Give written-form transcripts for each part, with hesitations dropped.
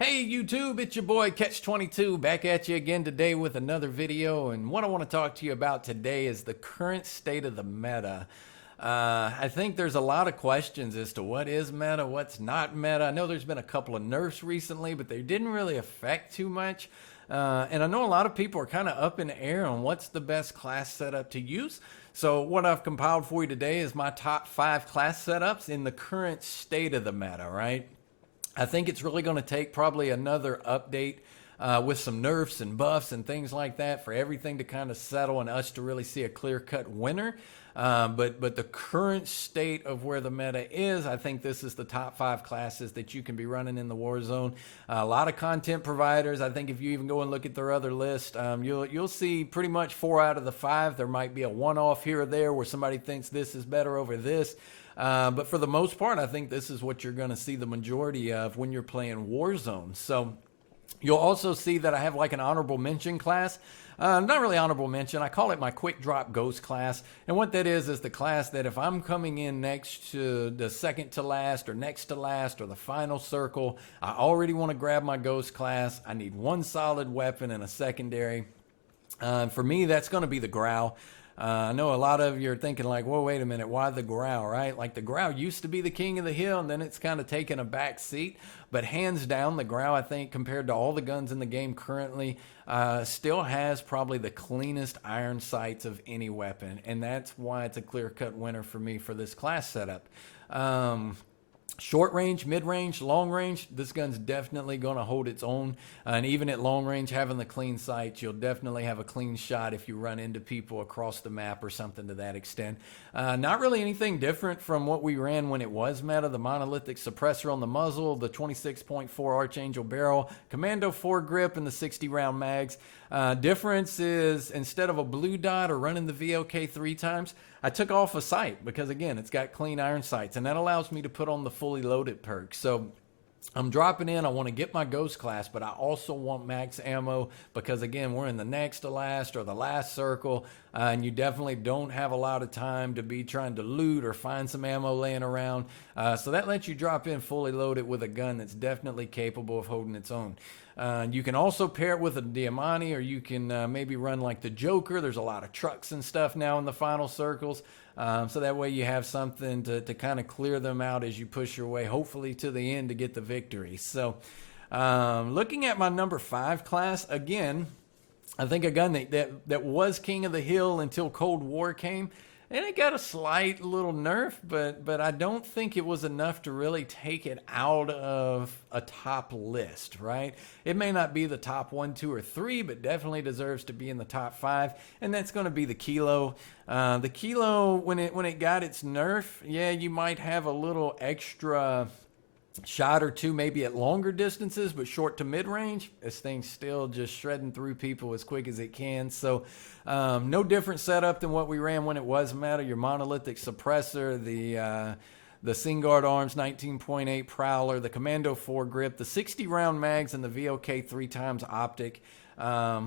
Hey YouTube, it's your boy Ketchxxii back at you again today with another video, and what I want to talk to you about today is the current state of the meta. I think there's a lot of questions as to what is meta, what's not meta. I know there's been a couple of nerfs recently, but they didn't really affect too much. And I know a lot of people are kind of up in the air on what's the best class setup to use. So what I've compiled for you today is my top 5 class setups in the current state of the meta, right? I think it's really going to take probably another update with some nerfs and buffs and things like that for everything to kind of settle and us to really see a clear-cut winner. But the current state of where the meta is, I think this is the top 5 classes that you can be running in the Warzone. A lot of content providers. I think if you even go and look at their other list, you'll see pretty much 4 out of the 5. There might be a one-off here or there where somebody thinks this is better over this. But for the most part, I think this is what you're going to see the majority of when you're playing Warzone. So you'll also see that I have like an honorable mention class. Not really honorable mention. I call it my quick drop ghost class. And what that is the class that if I'm coming in next to the second to last or next to last or the final circle, I already want to grab my ghost class. I need one solid weapon and a secondary. For me, that's going to be the Growl. I know a lot of you are thinking like, whoa, wait a minute, why the Growl, right? Like the Growl used to be the king of the hill, and then it's kind of taken a back seat. But hands down, the Growl, I think, compared to all the guns in the game currently, still has probably the cleanest iron sights of any weapon. And that's why it's a clear-cut winner for me for this class setup. Short range, mid range, long range, this gun's definitely going to hold its own. And even at long range, having the clean sights, you'll definitely have a clean shot if you run into people across the map or something to that extent. Not really anything different from what we ran when it was meta. The monolithic suppressor on the muzzle, the 26.4 Archangel barrel, Commando foregrip, and the 60 round mags. Difference is instead of a blue dot or running the VOK 3 times, I took off a sight because, again, it's got clean iron sights, and that allows me to put on the fully loaded perk. So I'm dropping in. I want to get my ghost class, but I also want max ammo because, again, we're in the next to last or the last circle, and you definitely don't have a lot of time to be trying to loot or find some ammo laying around. So that lets you drop in fully loaded with a gun that's definitely capable of holding its own. You can also pair it with a Diamante, or you can maybe run like the Joker. There's a lot of trucks and stuff now in the final circles. So that way you have something to kind of clear them out as you push your way, hopefully to the end to get the victory. So looking at my number 5 class, again, I think a gun that was king of the hill until Cold War came. And it got a slight little nerf, but I don't think it was enough to really take it out of a top list, right? It may not be the top 1, 2, or 3, but definitely deserves to be in the top 5, and that's going to be the Kilo. The Kilo, when it got its nerf, yeah, you might have a little extra shot or two maybe at longer distances, but short to mid-range, this thing's still just shredding through people as quick as it can. So no different setup than what we ran when it was meta. Your monolithic suppressor, the Singard Arms 19.8 Prowler, the Commando foregrip, the 60 round mags, and the VOK 3 times optic.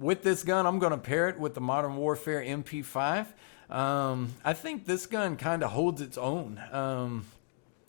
With this gun, I'm going to pair it with the Modern Warfare MP5. I think this gun kind of holds its own.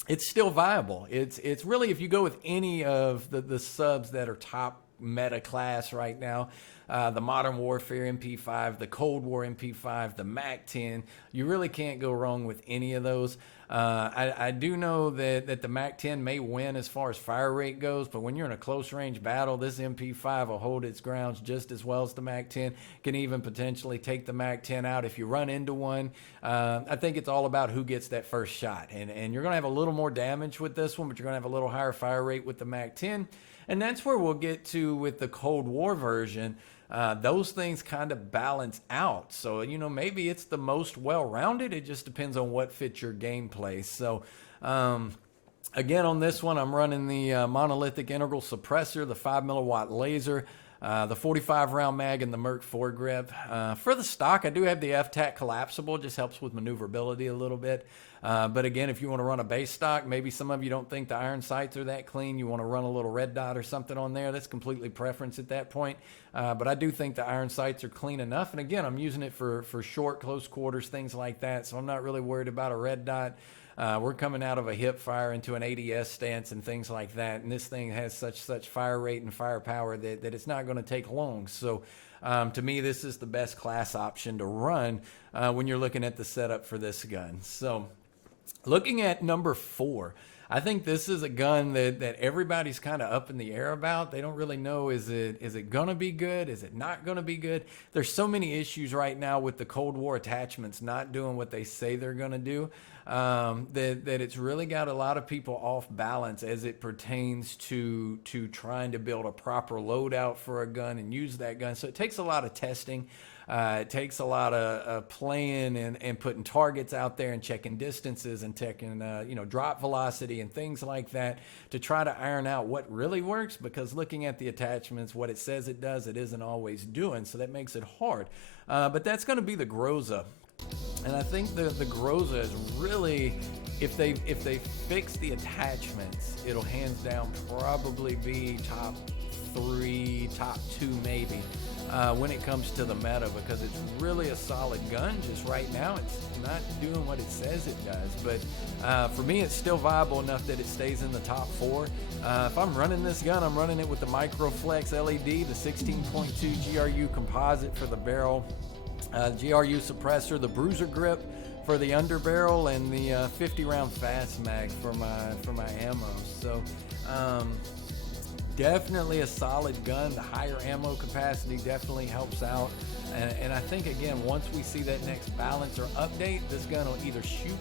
It's still viable. It's really, if you go with any of the subs that are top meta class right now, the Modern Warfare MP5, the Cold War MP5, the MAC-10, you really can't go wrong with any of those. I do know that the MAC-10 may win as far as fire rate goes, but when you're in a close range battle, this MP5 will hold its grounds just as well as the MAC-10. Can even potentially take the MAC-10 out if you run into one. I think it's all about who gets that first shot, and you're going to have a little more damage with this one, but you're going to have a little higher fire rate with the MAC-10. And that's where we'll get to with the Cold War version. Those things kind of balance out. So, you know, maybe it's the most well-rounded. It just depends on what fits your gameplay. So, again, on this one, I'm running the monolithic integral suppressor, the 5 milliwatt laser, the 45 round mag, and the Merc foregrip. For the stock, I do have the FTAC collapsible. It just helps with maneuverability a little bit. But again, if you want to run a base stock, maybe some of you don't think the iron sights are that clean. You want to run a little red dot or something on there. That's completely preference at that point. But I do think the iron sights are clean enough. And again, I'm using it for short, close quarters, things like that. So I'm not really worried about a red dot. We're coming out of a hip fire into an ADS stance and things like that, and this thing has such fire rate and firepower that it's not going to take long. So to me, this is the best class option to run when you're looking at the setup for this gun. So looking at number 4, I think this is a gun that everybody's kind of up in the air about. They don't really know, is it going to be good? Is it not going to be good? There's so many issues right now with the Cold War attachments not doing what they say they're going to do, that it's really got a lot of people off balance as it pertains to trying to build a proper loadout for a gun and use that gun. So it takes a lot of testing. It takes a lot of playing and putting targets out there and checking distances and checking, drop velocity and things like that to try to iron out what really works, because looking at the attachments, what it says it does, it isn't always doing. So that makes it hard. But that's going to be the Groza. And I think the Groza is really, if they fix the attachments, it'll hands down probably be top 3, top 2 maybe. When it comes to the meta, because it's really a solid gun. Just right now, it's not doing what it says it does. But for me, it's still viable enough that it stays in the top 4. If I'm running this gun, I'm running it with the Microflex LED, the 16.2 GRU composite for the barrel, GRU suppressor, the bruiser grip for the underbarrel, and the 50 round fast mag for my ammo. So definitely a solid gun. The higher ammo capacity definitely helps out. And I think, again, once we see that next balance or update, this gun will either shoot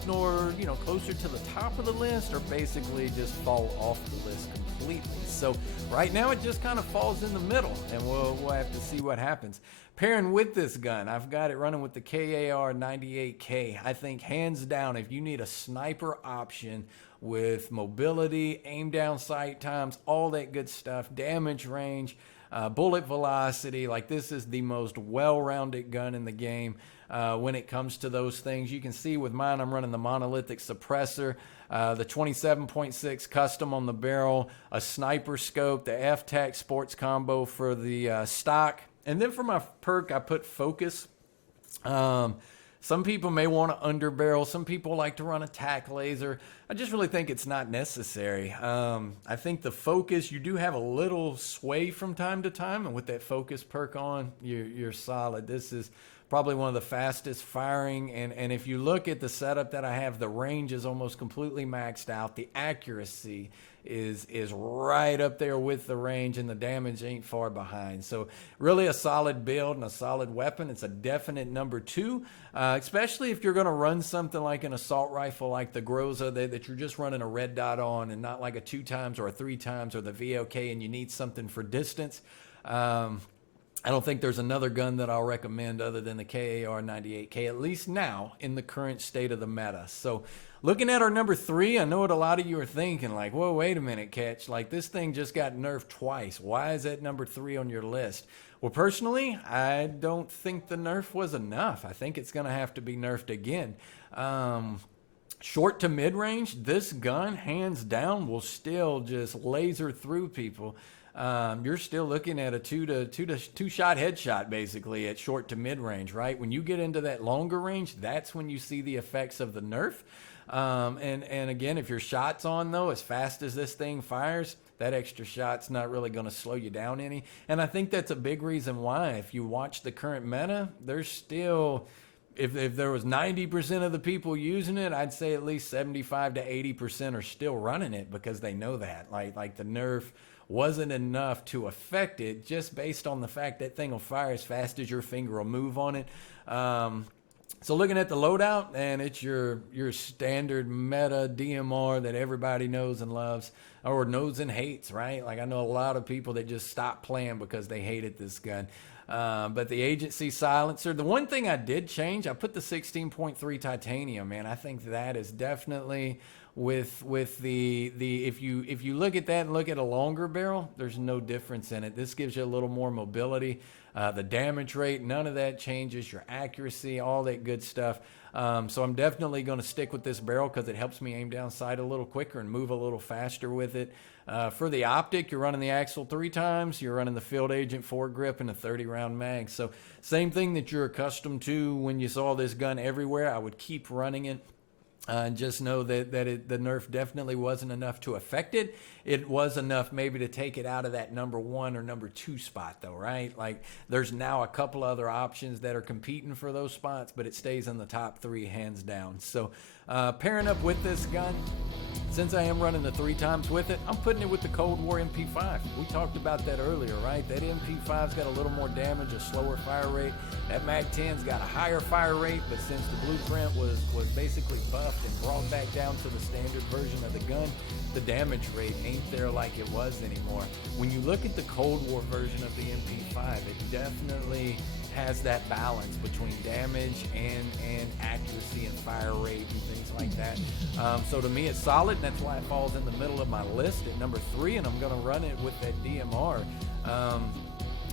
closer to the top of the list, or basically just fall off the list completely. So right now it just kind of falls in the middle, and we'll have to see what happens. Pairing with this gun, I've got it running with the Kar98k. I think hands down, if you need a sniper option with mobility, aim down sight times, all that good stuff, damage range, bullet velocity, like this is the most well-rounded gun in the game when it comes to those things. You can see with mine, I'm running the monolithic suppressor, the 27.6 custom on the barrel, a sniper scope, the F-Tac sports combo for the stock, and then for my perk, I put focus. Some people may want to underbarrel. Some people like to run a tack laser. I just really think it's not necessary. I think the focus, you do have a little sway from time to time, and with that focus perk on, you're solid. This is probably one of the fastest firing, and if you look at the setup that I have, the range is almost completely maxed out. The accuracy is right up there with the range, and the damage ain't far behind. So really a solid build and a solid weapon. It's a definite number 2, especially if you're going to run something like an assault rifle like the Groza that you're just running a red dot on, and not like a 2 times or a 3 times or the VLK, and you need something for distance. I don't think there's another gun that I'll recommend other than the Kar98k, at least now in the current state of the meta. So looking at our number 3, I know what a lot of you are thinking, like, whoa, wait a minute, Ketch. Like, this thing just got nerfed twice. Why is that number 3 on your list? Well, personally, I don't think the nerf was enough. I think it's going to have to be nerfed again. Short to mid-range, this gun, hands down, will still just laser through people. You're still looking at a two-shot headshot, basically, at short to mid-range, right? When you get into that longer range, that's when you see the effects of the nerf. And again, if your shot's on, though, as fast as this thing fires, that extra shot's not really going to slow you down any. And I think that's a big reason why. If you watch the current meta, there's still, if there was 90% of the people using it, I'd say at least 75 to 80% are still running it, because they know that. Like the nerf wasn't enough to affect it, just based on the fact that thing will fire as fast as your finger will move on it. So looking at the loadout, and it's your standard meta DMR that everybody knows and loves, or knows and hates, right? Like, I know a lot of people that just stopped playing because they hated this gun. But the agency silencer, the one thing I did change, I put the 16.3 titanium, man. I think that is definitely with the if you look at that and look at a longer barrel, there's no difference in it. This gives you a little more mobility. The damage rate, none of that changes. Your accuracy, all that good stuff. So I'm definitely going to stick with this barrel because it helps me aim down sight a little quicker and move a little faster with it. For the optic, you're running the Axle 3 times. You're running the Field Agent 4-grip and a 30-round mag. So same thing that you're accustomed to when you saw this gun everywhere. I would keep running it. Just know that the nerf definitely wasn't enough to affect it. It was enough maybe to take it out of that number 1 or number 2 spot, though, right? Like, there's now a couple other options that are competing for those spots, but it stays in the top 3 hands down. So pairing up with this gun, since I am running the 3 times with it, I'm putting it with the Cold War MP5. We talked about that earlier, right? That MP5's got a little more damage, a slower fire rate. That Mag-10's got a higher fire rate, but since the blueprint was basically buffed and brought back down to the standard version of the gun, the damage rate ain't there like it was anymore. When you look at the Cold War version of the MP5, it definitely has that balance between damage and accuracy and fire rate and things like that. So to me, it's solid, and that's why it falls in the middle of my list at number 3, and I'm going to run it with that DMR.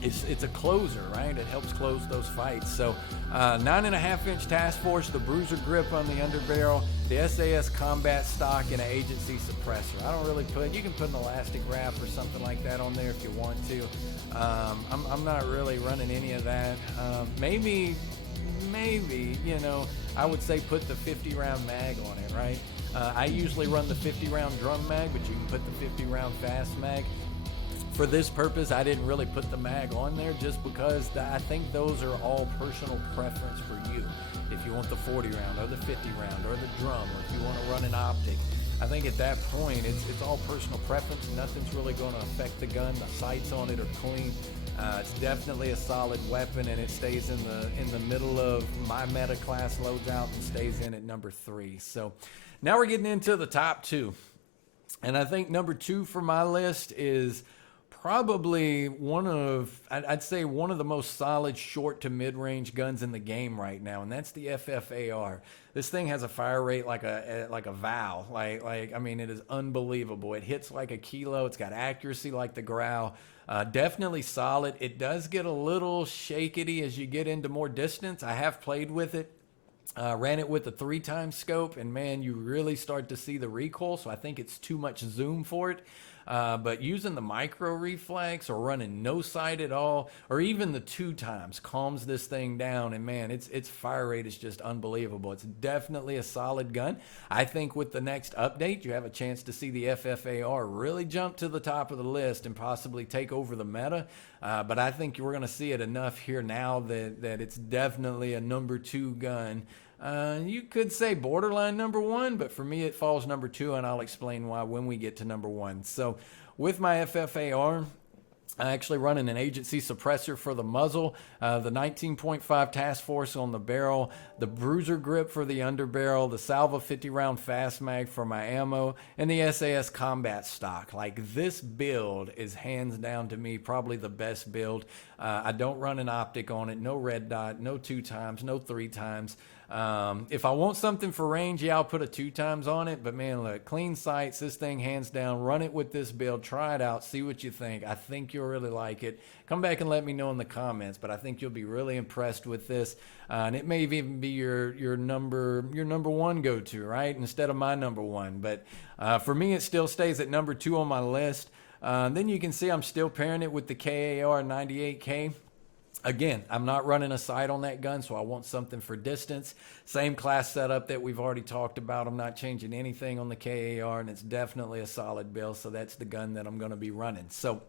It's a closer, right? It helps close those fights. So 9.5-inch task force, the bruiser grip on the underbarrel, the SAS combat stock, and an agency suppressor. I don't really put, you can put an elastic wrap or something like that on there if you want to. I'm not really running any of that. Maybe, you know, I would say put the 50-round mag on it, right? I usually run the 50-round drum mag, but you can put the 50-round fast mag. For this purpose, I didn't really put the mag on there just because I think those are all personal preference for you. If you want the 40 round or the 50 round or the drum, or if you want to run an optic, I think at that point it's all personal preference. Nothing's really going to affect the gun. The sights on it are clean. It's definitely a solid weapon, and it stays in the middle of my meta class loadout and stays in at number 3. So now we're getting into the top 2, and I think number 2 for my list is probably I'd say one of the most solid short to mid-range guns in the game right now, and that's the FFAR. This thing has a fire rate like a Vow. I mean, it is unbelievable. It hits like a kilo. It's got accuracy like the Growl. Definitely solid. It does get a little shakety as you get into more distance. I have played with it. Ran it with a 3-time scope, and man, you really start to see the recoil, so I think it's too much zoom for it. But using the micro reflex or running no sight at all, or even the 2 times calms this thing down, and man, its fire rate is just unbelievable. It's definitely a solid gun. I think with the next update, you have a chance to see the FFAR really jump to the top of the list and possibly take over the meta. But I think we're going to see it enough here now that it's definitely a number 2 gun. You could say borderline number 1, but for me it falls number 2, and I'll explain why when we get to number 1. So with my FFAR, I'm actually running an agency suppressor for the muzzle, the 19.5 task force on the barrel, the bruiser grip for the underbarrel, the Salva 50-round fast mag for my ammo, and the SAS combat stock. Like, this build is hands down to me probably the best build. I don't run an optic on it, no red dot, no 2 times, no 3 times. If I want something for range, yeah, I'll put a 2 times on it, but man, look, clean sights, this thing hands down. Run it with this build, try it out, see what you think. I think you'll really like it. Come back and let me know in the comments, but I think you'll be really impressed with this. And it may even be your number 1 go-to, right, instead of my number 1. But for me, it still stays at number 2 on my list. Then you can see I'm still pairing it with the Kar98k. Again, I'm not running a sight on that gun, so I want something for distance. Same class setup that we've already talked about. I'm not changing anything on the KAR, and it's definitely a solid build, so that's the gun that I'm going to be running. So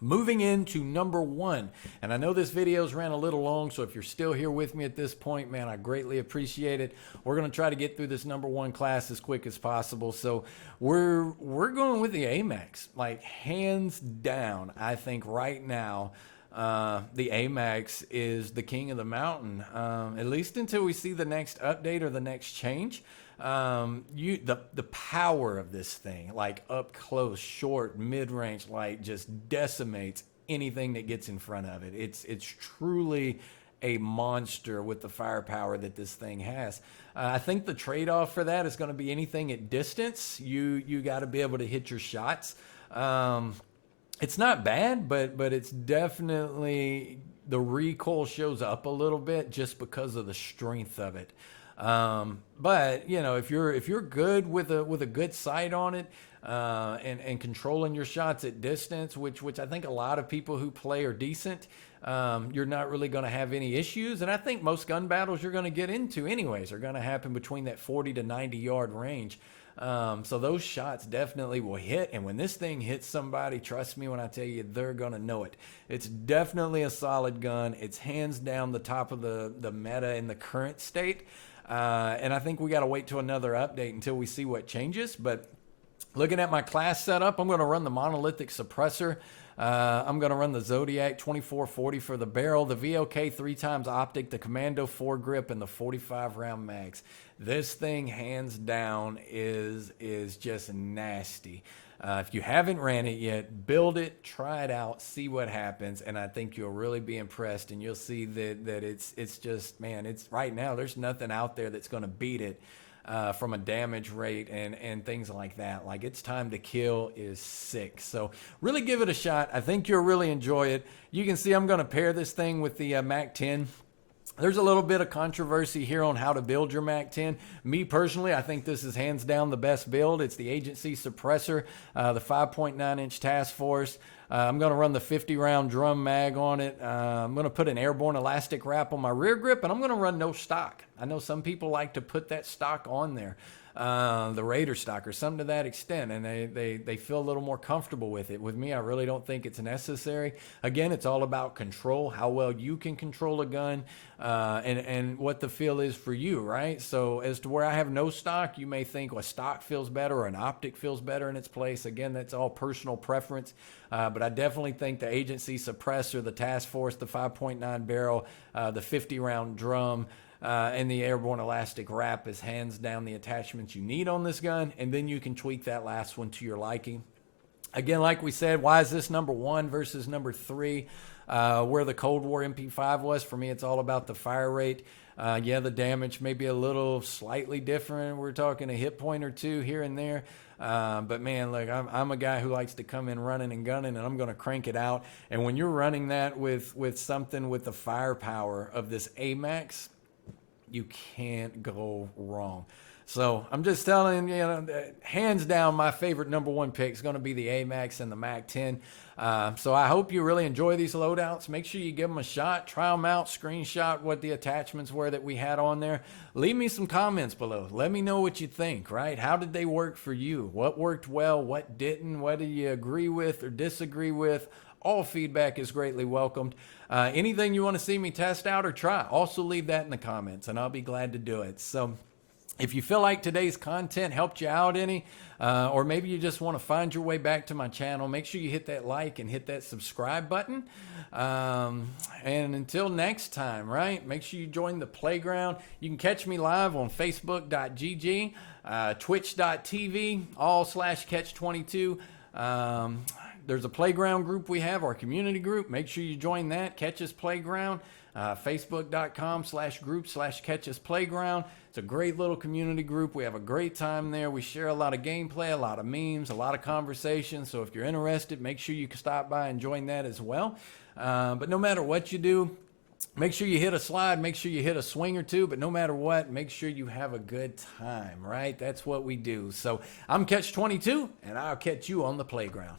moving into number 1, and I know this video's ran a little long, so if you're still here with me at this point, man, I greatly appreciate it. We're going to try to get through this number 1 class as quick as possible. So we're going with the AMAX, like hands down. I think right now the AMAX is the king of the mountain, at least until we see the next update or the next change. The power of this thing, like up close, short, mid-range, like just decimates anything that gets in front of it. It's truly a monster with the firepower that this thing has. I think the trade-off for that is going to be anything at distance. You got to be able to hit your shots. It's not bad, but it's definitely, the recoil shows up a little bit just because of the strength of it. But you know, if you're good with a good sight on it, and controlling your shots at distance, which I think a lot of people who play are decent. You're not really going to have any issues. And I think most gun battles you're going to get into anyways are going to happen between that 40 to 90 yard range. So those shots definitely will hit. And when this thing hits somebody, trust me when I tell you, they're going to know it. It's definitely a solid gun. It's hands down the top of the meta in the current state. And I think we got to wait till another update until we see what changes. But looking at my class setup, I'm going to run the monolithic suppressor. I'm going to run the Zodiac 2440 for the barrel, the VLK 3x optic, the Commando 4-grip, and the 45 round mags. This thing, hands down, is just nasty. If you haven't ran it yet, build it, try it out, see what happens, and I think you'll really be impressed. And you'll see that it's just, man, it's right now. There's nothing out there that's going to beat it. From a damage rate and things like that. Like, its time to kill is sick. So really give it a shot. I think you'll really enjoy it. You can see I'm going to pair this thing with the Mac 10. There's a little bit of controversy here on how to build your Mac 10. Me personally, I think this is hands down the best build. It's the agency suppressor, the 5.9-inch task force. I'm going to run the 50-round drum mag on it. I'm going to put an airborne elastic wrap on my rear grip, and I'm going to run no stock. I know some people like to put that stock on there, the Raider stock or something to that extent, and they feel a little more comfortable with it. With me, I really don't think it's necessary. Again, it's all about control, how well you can control a gun, and what the feel is for you, right? So as to where I have no stock, you may think, well, stock feels better or an optic feels better in its place. Again, that's all personal preference. But I definitely think the agency suppressor, the task force, the 5.9 barrel, the 50-round drum, and the airborne elastic wrap is hands down the attachments you need on this gun. And then you can tweak that last one to your liking. Again, like we said, why is this number 1 versus number 3? Where the Cold War MP5 was, for me, it's all about the fire rate. Yeah, the damage may be a little slightly different. We're talking a hit point or two here and there. But man, look, I'm a guy who likes to come in running and gunning, and I'm going to crank it out. And when you're running that with something with the firepower of this AMAX, you can't go wrong. So I'm just telling you, hands down, my favorite number 1 pick is going to be the AMAX and the Mac 10. So I hope you really enjoy these loadouts. Make sure you give them a shot, try them out, screenshot what the attachments were that we had on there. Leave me some comments below. Let me know what you think, right? How did they work for you? What worked well? What didn't? What do you agree with or disagree with? All feedback is greatly welcomed. Anything you want to see me test out or try, also leave that in the comments, and I'll be glad to do it. So if you feel like today's content helped you out any, or maybe you just want to find your way back to my channel, make sure you hit that like and hit that subscribe button. And until next time, right, make sure you join the playground. You can catch me live on facebook.gg, twitch.tv, all/Ketchxxii. There's a playground group we have, our community group. Make sure you join that, Ketch's Playground. Facebook.com/group/Ketch's Playground. It's a great little community group. We have a great time there. We share a lot of gameplay, a lot of memes, a lot of conversations. So if you're interested, make sure you can stop by and join that as well. But no matter what you do, make sure you hit a slide, make sure you hit a swing or two, but no matter what, make sure you have a good time, right? That's what we do. So I'm Ketch22, and I'll catch you on the playground.